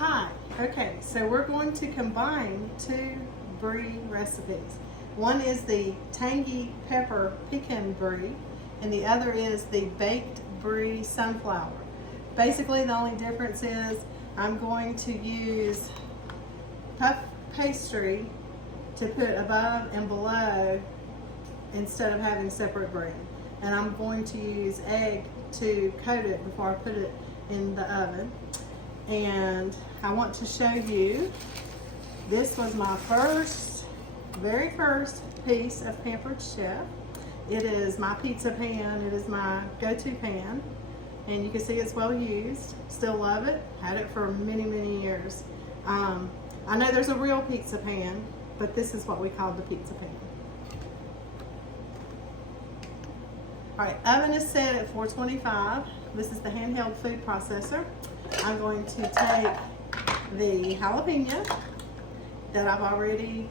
Hi. Okay, so we're going to combine two Brie recipes. One is the tangy pepper pecan Brie, and the other is the baked Brie sunflower. Basically, the only difference is I'm going to use puff pastry to put above and below instead of having separate bread. And I'm going to use egg to coat it before I put it in the oven. And I want to show you, this was my very first piece of Pampered Chef. It is my pizza pan. It is my go-to pan. And you can see it's well used. Still love it. Had it for many, many years. I know there's a real pizza pan, but this is what we call the pizza pan. All right, oven is set at 425. This is the handheld food processor. I'm going to take the jalapeno that I've already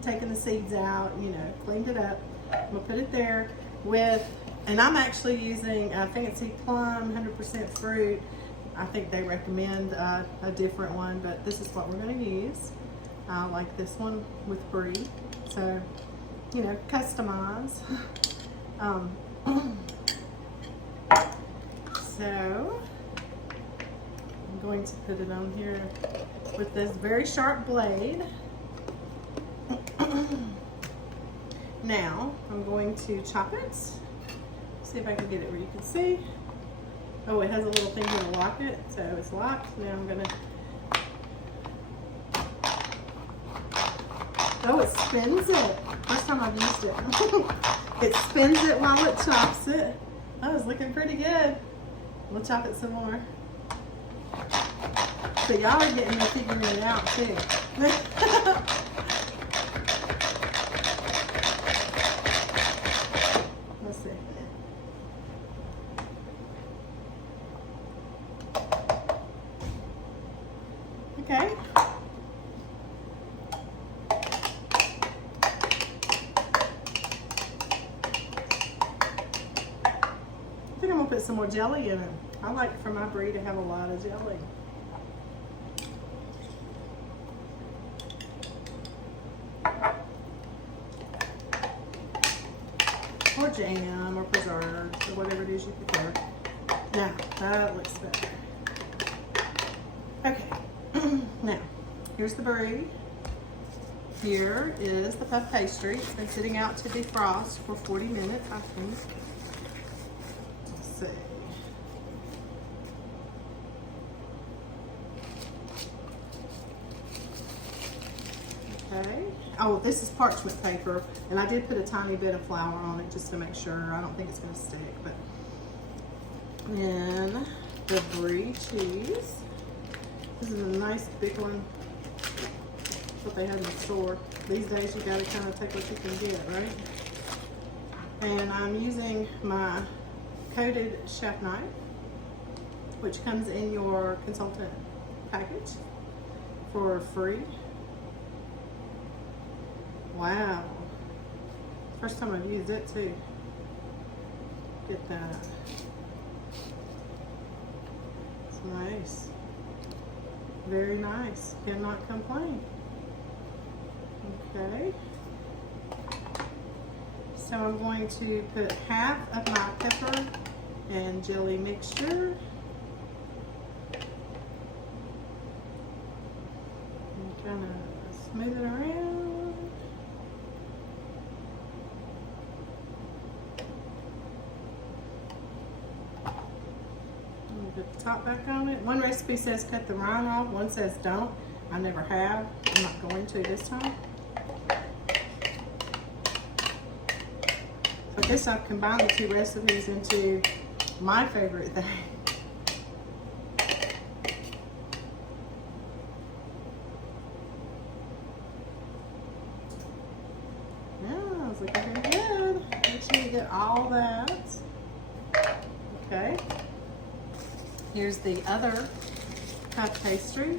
taken the seeds out, cleaned it up. I'm gonna put it there with, and I'm actually using a fancy plum, 100% fruit. I think they recommend a different one, but this is what we're gonna use. I like this one with Brie, so, customize. So, I'm going to put it on here with this very sharp blade. Now, I'm going to chop it. See if I can get it where you can see. Oh, it has a little thing here to lock it, so it's locked. Now I'm gonna, oh, it spins it. First time I've used it. It spins it while it chops it. Oh, it's looking pretty good. We'll chop it some more. So y'all are getting me figuring it out too. Let's see. Okay. I think I'm gonna put some more jelly in it. I like for my Brie to have a lot of jelly. Or jam, or preserves, or whatever it is you prefer. Now, that looks better. Okay, now, here's the Brie. Here is the puff pastry. It's been sitting out to defrost for 40 minutes, I think. Let's see. Okay. Oh, this is parchment paper, and I did put a tiny bit of flour on it just to make sure. I don't think it's going to stick, but then the Brie cheese. This is a nice big one. That's what they have in the store. These days you got to kind of take what you can get, right? And I'm using my coated chef knife, which comes in your consultant package for free. Wow. First time I've used it too. Get that. It's nice. Very nice. Cannot complain. Okay. So I'm going to put half of my pepper and jelly mixture. And kind of smooth it around. Put the top back on it. One recipe says cut the rind off, one says don't. I never have. I'm not going to this time. I guess I've combined the two recipes into my favorite thing. Yeah, it's looking pretty good. Make sure you get all that. Okay. Here's the other puff pastry.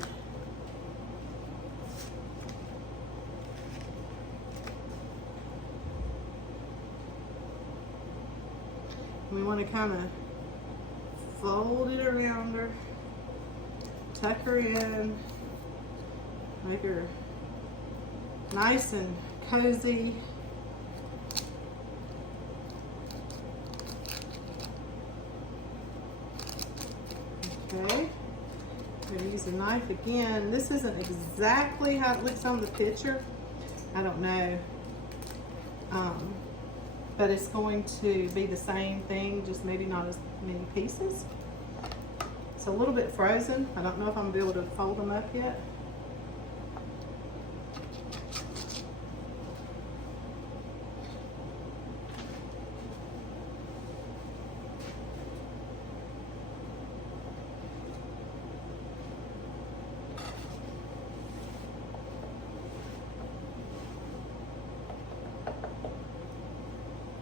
We want to kind of fold it around her tuck her in, make her nice and cozy. Okay, I'm going to use a knife again. This isn't exactly how it looks on the picture. I don't know. But it's going to be the same thing, just maybe not as many pieces. It's a little bit frozen. I don't know if I'm going to be able to fold them up yet.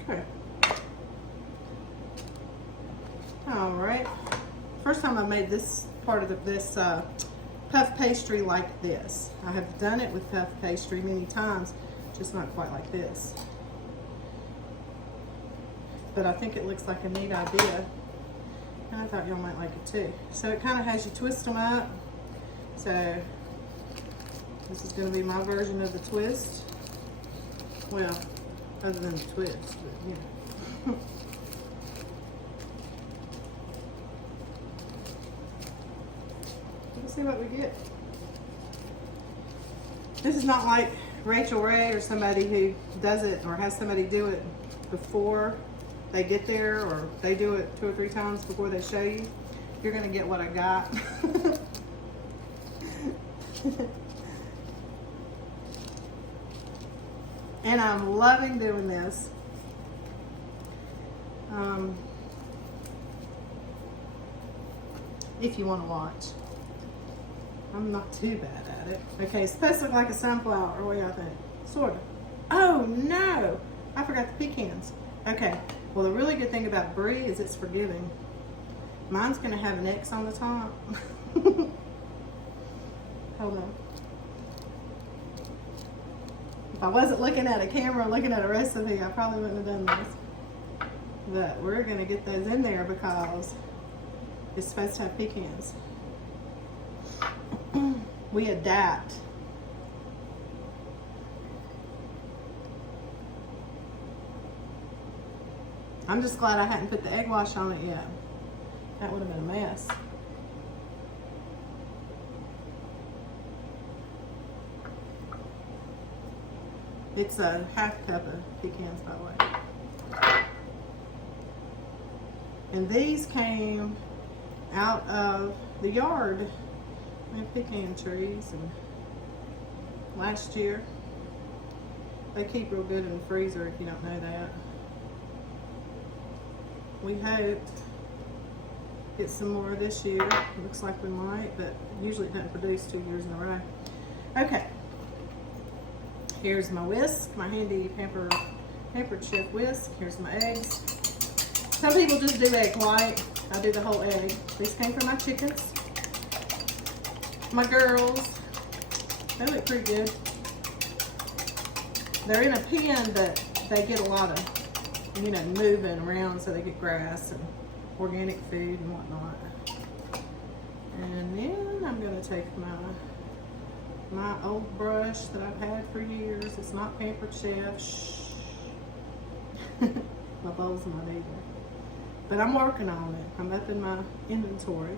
Okay. All right. First time I made this part of this puff pastry like this. I have done it with puff pastry many times, just not quite like this. But I think it looks like a neat idea, and I thought y'all might like it too. So it kind of has you twist them up. So this is going to be my version of the twist. Well, other than the twist, but you know. Let's see what we get. This is not like Rachel Ray or somebody who does it or has somebody do it before they get there, or they do it 2 or 3 times before they show you. You're gonna get what I got. And I'm loving doing this. If you want to watch. I'm not too bad at it. Okay, it's supposed to look like a sunflower. What do y'all think? Sort of. Oh no! I forgot the pecans. Okay, well the really good thing about Brie is it's forgiving. Mine's gonna have an X on the top. Hold on. If I wasn't looking at a camera, looking at a recipe, I probably wouldn't have done this. But we're gonna get those in there because it's supposed to have pecans. We adapt. I'm just glad I hadn't put the egg wash on it yet. That would have been a mess. It's a ½ cup of pecans, by the way. And these came out of the yard. We have pecan trees, and last year, they keep real good in the freezer if you don't know that. We hoped get some more this year. It looks like we might, but usually it doesn't produce 2 years in a row. Okay, here's my whisk, my handy pampered chef whisk. Here's my eggs. Some people just do egg white. I do the whole egg. These came from my chickens. My girls, they look pretty good. They're in a pen, but they get a lot of, you know, moving around, so they get grass and organic food and whatnot. And then I'm gonna take my old brush that I've had for years. It's not Pampered Chef. Shh. My bowl's not either. But I'm working on it. I'm up in my inventory.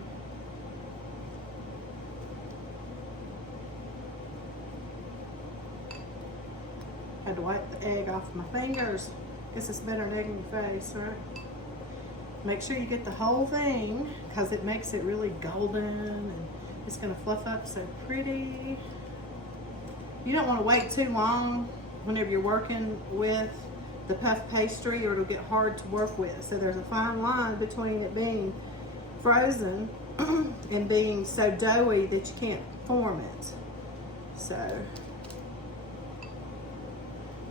I had to wipe the egg off my fingers. Guess it's better than egg in your face, right? Make sure you get the whole thing, because it makes it really golden and it's gonna fluff up so pretty. You don't want to wait too long whenever you're working with the puff pastry, or it'll get hard to work with. So there's a fine line between it being frozen and being so doughy that you can't form it. So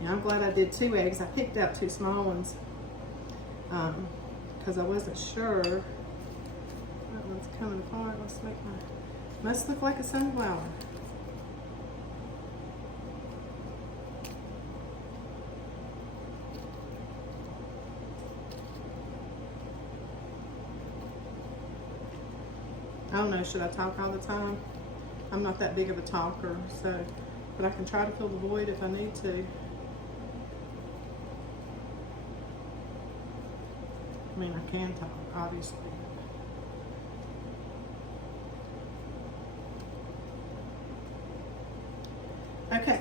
yeah, I'm glad I did 2 eggs. I picked out 2 small ones because I wasn't sure. That one's coming apart. Let's make must look like a sunflower. I don't know, should I talk all the time? I'm not that big of a talker, so, but I can try to fill the void if I need to. I mean, I can talk, obviously. Okay,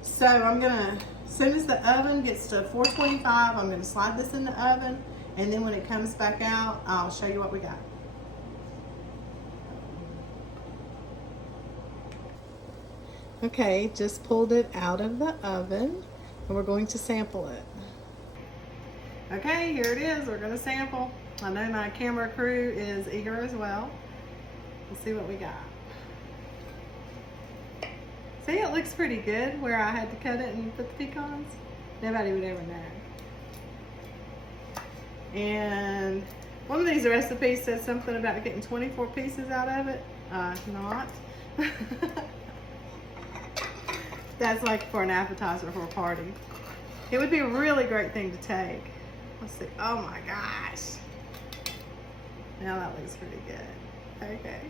so I'm gonna, as soon as the oven gets to 425, I'm gonna slide this in the oven, and then when it comes back out, I'll show you what we got. Okay, just pulled it out of the oven, and we're going to sample it. Okay, here it is. We're gonna sample. I know my camera crew is eager as well. Let's see what we got. See, it looks pretty good where I had to cut it and put the pecans. Nobody would ever know. And one of these recipes says something about getting 24 pieces out of it. Not. That's like for an appetizer for a party. It would be a really great thing to take. Let's see. Oh my gosh. Now that looks pretty good. Okay.